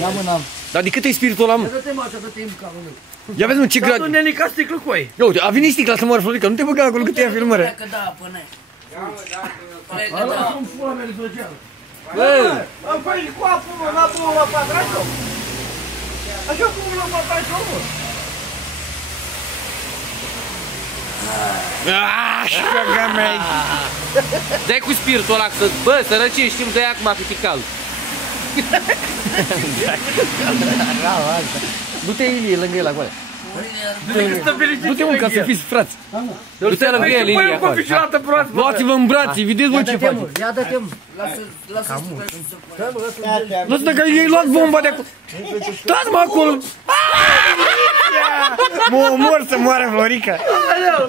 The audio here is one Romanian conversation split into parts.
Ia mâna. Dar de cât e spiritul ăla, mă? Dă-te mă, dă-te în calul meu. Ia vezi, mă, ce grad... Dar tu nenică sticlă cu ei. Ia uite, a venit sticla să moară Florica, nu te băga acolo cât ia filmărea. Plecă da, până. Ăla sunt pula mea de socială. Bă! Am făcut cu apă, mă, la două la patrașul. Așa cum la patrașul, mă. Aaaa, caga mea. Dai cu spiritul ăla, bă, sărăcie, știm de aia acum cât e cald. Du-te, Ilie, lângă el acolo. Du-te, mă, ca să fiți frați. Du-te lângă el, Ilie, acolo. Luați-vă în brațe, vedeți, mă, ce faci. Ia dă-te, mă. Lasă-te că ei luat bomba de acolo. Stați-mă acolo. Mă omor să moară Florica.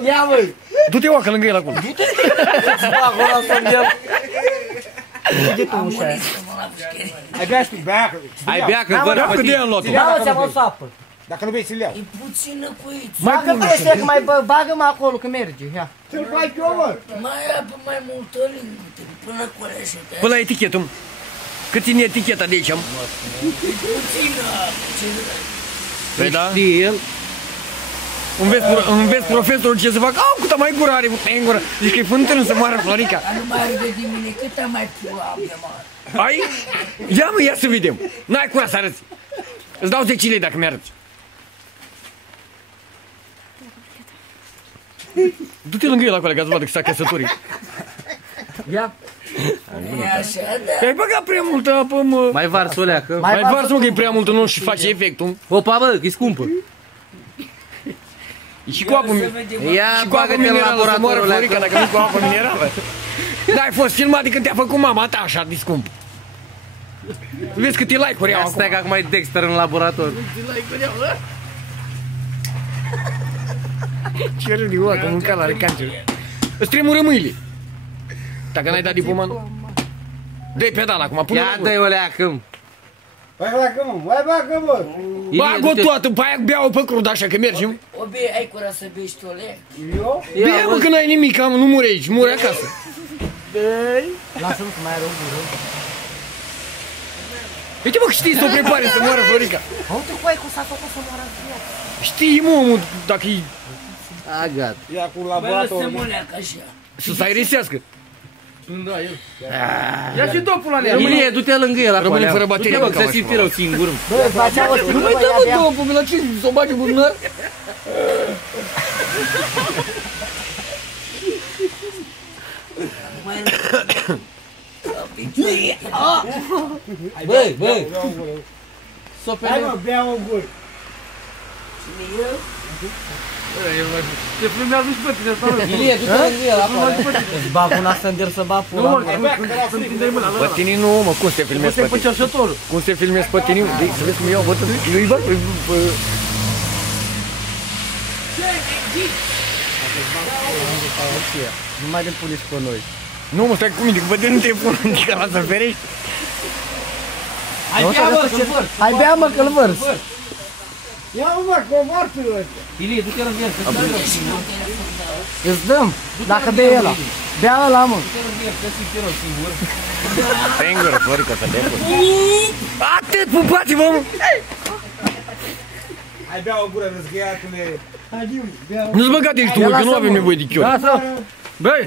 Ia, măi. Du-te, oacă, lângă el acolo. Du-te. Uite tu ușa aia. Ai bea și beacă. Ai bea că văd pe Cât de tine. ea luat-o? Ia, mă, ți-am o sapă. Dacă nu bei să-l iau. E puțină păiță. Dacă vrei să mai bagă-mă acolo, că merge. Ia. Ce-l faci eu, mă? Mai apă mai multă lingute, până cu reșete. Până la etichetă, mă. Cât ține eticheta de aici, mă? Puțină apă, ce vrei. Păi da? Știi el? Înveți profesorul ce să fac. Au, câtă mai gură are, în gură. Zici că e fântână să moară Florica. Dar nu mai râde de mine, câtă mai pula de mare. Ai? Ia, mă, ia să vedem. N-ai curaj să arăți. Îți dau 10 lei dacă mi-arăți. Du-te lângă el acolo, ca să vadă că s-a căsătorit. Ia. E așa, da. Ai băgat prea multă apă, mă. Mai varsă o leacă. Mai varsă, mă, că e prea multă, nu și face efectul. Opa, bă, că e scumpă. E și cu apă, Ia, și cu apă bagă-te în minerală să moară laboratorul Florica, ăla. dacă nu cu apă minerală. N-ai fost filmat de când te-a făcut mama ta așa de scump. Vezi câte like-uri au Ia acum. stai că acum e Dexter în laborator. Ce râdi, ua, că mânca la cancer. Îți tremură mâinile. Dacă n-ai dat diploma, dă-i pedal acum, pune-o Ia la gură. dă-i o leacă. Mai bagă, mă, mai bagă, mă. Bag-o toată, pe aia bea-o pe crud așa, că mergem. O bei, ai curaj să bei și tu o lea? Eu? Bea, mă, că n-ai nimic, nu muri aici, muri acasă. Lasă-mă că mai are o gură. Uite, mă, că știi să o prepare să moară Florica. Uite cu aia cum s-a făcut să moară viața. Știi, mă, omul, dacă e... A, gata. Ia cu Bă, laboratorul. lăsăm o leacă așa. Să-ți aerisească. Da, el. Ia și două pula nea. Ilie, du-te lângă el acolo. Rămâne fără baterie, Du-te, mă, mă, că cam se simte așa. rău singur. Bă, facea o Nu mai dă, mă, două pume la ce să o bagi în buzunar? Băi, băi. Hai, mă, bea o gură. Te filmează și pe tine, stau. Ilie, du-te lângă el acolo. Îți bag un ascender să bag pula. Hai, bea, că era fric. Pe tine nu, mă, cum să te filmezi pe Ăsta e tine? cerșătorul. Cum să te filmezi pe tine? Să vezi cum iau bătă. Eu-i bag pe... Nu mai le puneți pe noi. Nu, mă, stai cu mine, că pe tine nu te pun, că la să ferești. Hai, bea, mă, că-l văr. Hai bea, mă, că-l vărs. Ia, mă, că o moarte ăsta. Ilie, du-te lângă el, că-ți dă rău singur. Îți dăm, dacă bei ăla. Bea ăla, mă. Du-te lângă el, că se simte rău singur. Singură, Florica, să te pun. Atât, pupați-vă, mă! Hai, bea o gură, răzgăiatule. Nu-ți băga de tu, că nu avem nevoie de chiori. Lasă. Băi,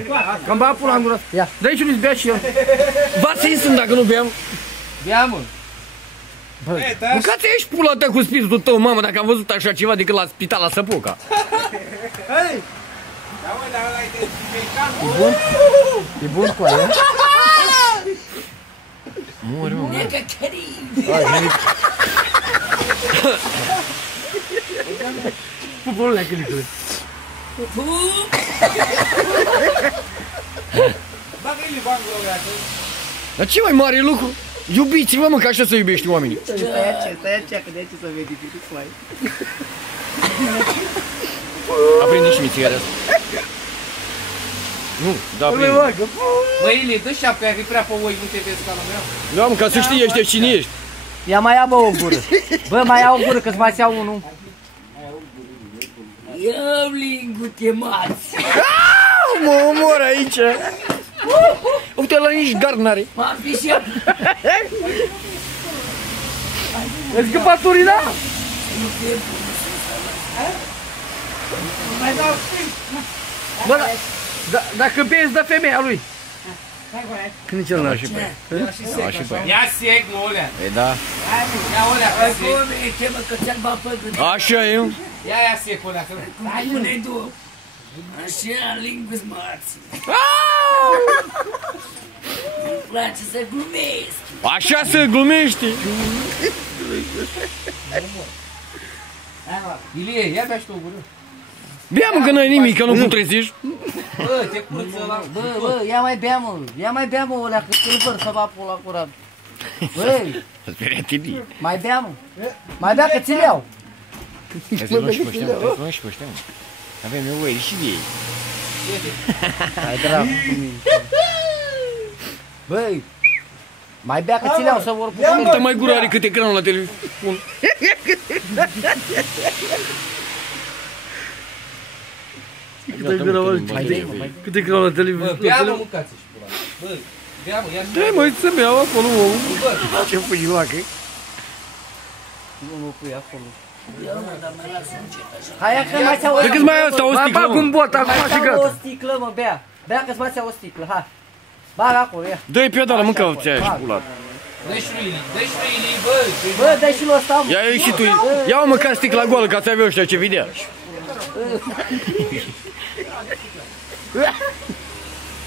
că-mi bag pula în gură. Ia. Dă aici nu-ți bea și el. V-ați sunt dacă nu beam. Bea, mă. Mâncați aici pula ta cu spiritul tău, mamă, dacă am văzut așa ceva decât la spital la Săpoca. Hei! Da, mă, dar ăla e de pelican. E bun cu aia. Mori, mă. Necă cării. Pupul ăla câlicule. Bagă-i bangul ăla. Dar ce mai mare lucru? Iubiți-vă, mă, că așa să iubești oamenii. Stai aici, că de aici să vede cât cu aia. Aprinde și mie țigara asta. Nu, da, aprinde. Mă, Ilie, dă șapca aia, că e prea pe oi, nu te vezi ca la mea. Da, mă, ca să știi ăștia cine ești. Ia mai ia, bă, o gură. Bă, mai ia o gură, că-ți mai iau unul. Ia lingute mați. Mă omor aici. Uite, la nici gard n-are. M-am fi și eu. Ai scăpat urina? Mai dau spui. Bă, dacă bei îți dă femeia lui. Când e cel n-a și pe ea? Și pe ea. Ia sec, mă, olea. E da. Ia olea, Ai pe sec. cum e, chemă că ți-al ba păgând. Așa e. Ia sec, olea, că... Cum spune-i tu? Așa, lingus marți. Îmi place să glumesc. Așa să glumești. Ilie, ia bea și tu o gură. Bia mă că n-ai nimic, că nu putreziști. Bă, te curăță la... Bă, ia mai bea mă, olea, că te-l văr să va pula curat. Băi, mai bea mă, mai bea că ți-l iau. Hai să luăm și pe ăștia, hai să luăm și pe ăștia, mă. Avem nevoie și de ei. Hai dracu cu mine. Băi, mai bea că ți-l iau să vor pula. Nu te mai gura are cât ecranul la telefon. Câte grau la televizor? Bă, bea, mă, mâncați și pula. Bă, bea, mă, ia și... Dai mă, să beau acolo, omul. Ce pui lacă? Nu mă pui acolo. Hai că mai ți-au Decât mai asta o Mai sticlă, bag un mă. bot acum și o gata. sticlă, mă, bea. Bea că-ți mai ți-au o sticlă, hai. Bag acolo, ia. Dă-i pedala, mâncă ți-aia și pulat. Dă-i și lui Ili, dă-i și lui Ili, bă. Bă, dă-i și lui ăsta, mă. Ia-i și tu. Ia-o măcar sticla goală ca să aveau ăștia ce vedea.